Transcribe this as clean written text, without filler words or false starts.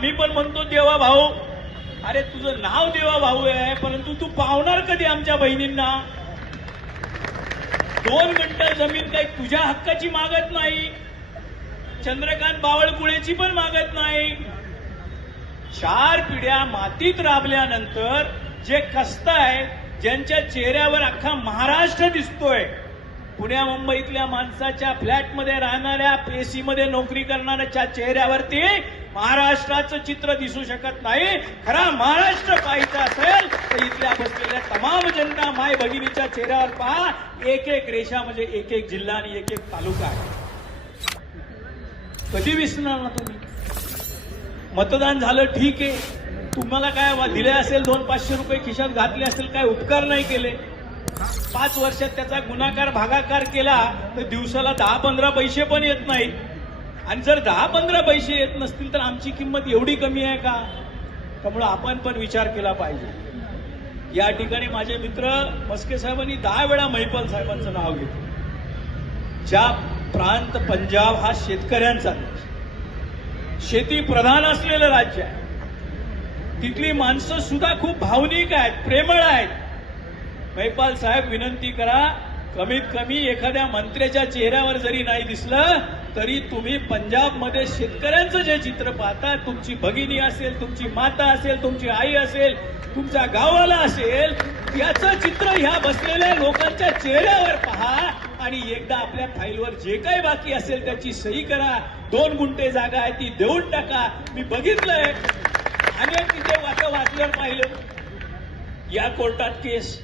आम्ही पण म्हणतो देवा भाऊ. अरे तुझं नाव देवा भाऊ आहे, परंतु तू पावणार कधी आमच्या बहिणींना? 2 गुंठ जमीन काही तुझ्या हक्काची मागत नाही, चंद्रकांत बावळकुळेची पण मागत नाही. 4 पिढ्या मातीत राबल्यानंतर जे कष्ट आहे, ज्यांच्या चेहऱ्यावर अख्खा महाराष्ट्र दिसतोय, पुण्या मुंबईतल्या माणसाच्या फ्लॅटमध्ये राहणाऱ्या, एसीमध्ये नोकरी करणाऱ्याच्या चेहऱ्यावरती महाराष्ट्राचं चित्र दिसू शकत नाही. खरा महाराष्ट्र पाहायचा असेल तर इथल्या बसलेल्या तमाम जनता माय भगिनीच्या चेहऱ्यावर पहा. एक एक रेषा म्हणजे एक एक जिल्हा आणि एक एक तालुका आहे. कधी विसरणार ना तुम्ही? मतदान झालं ठीक आहे, तुम्हाला काय दिले असेल 200-500 रुपये खिशात घातले असेल, काय उपकार नाही केले. 5 वर्षात त्याचा गुणाकार भागाकार केला तर दिवसाला 10-15 पैसे पण येत नाही. आणि जर 10-15 पैसे येत नसतील तर आमची किंमत एवढी कमी आहे का? त्यामुळे आपण पण विचार केला पाहिजे. या ठिकाणी माझे मित्र मस्के साहेबांनी 10 वेळा महिपाल साहेबांचं नाव घेतलं. ज्या प्रांत पंजाब हा शेतकऱ्यांचा शेती प्रधान असलेलं राज्य आहे, तिथली माणसं सुद्धा खूप भावनिक आहेत, प्रेमळ आहेत. महिपाल साहेब विनंती करा, कमीत कमी एखाद्या मंत्र्याच्या चेहऱ्यावर जरी नाही दिसलं तरी तुम्ही पंजाबमध्ये शेतकऱ्यांचं जे चित्र पाहता, तुमची भगिनी असेल, तुमची माता असेल, तुमची आई असेल, तुमच्या गावाला असेल, याचं चित्र ह्या बसलेल्या लोकांच्या चेहऱ्यावर पहा आणि एकदा आपल्या फाईलवर जे काही बाकी असेल त्याची सही करा. 2 गुंठे जागा आहे ती देऊन टाका. मी बघितलंय, अनेक तिथे वाचल्यावर पाहिलं. या कोर्टात केस,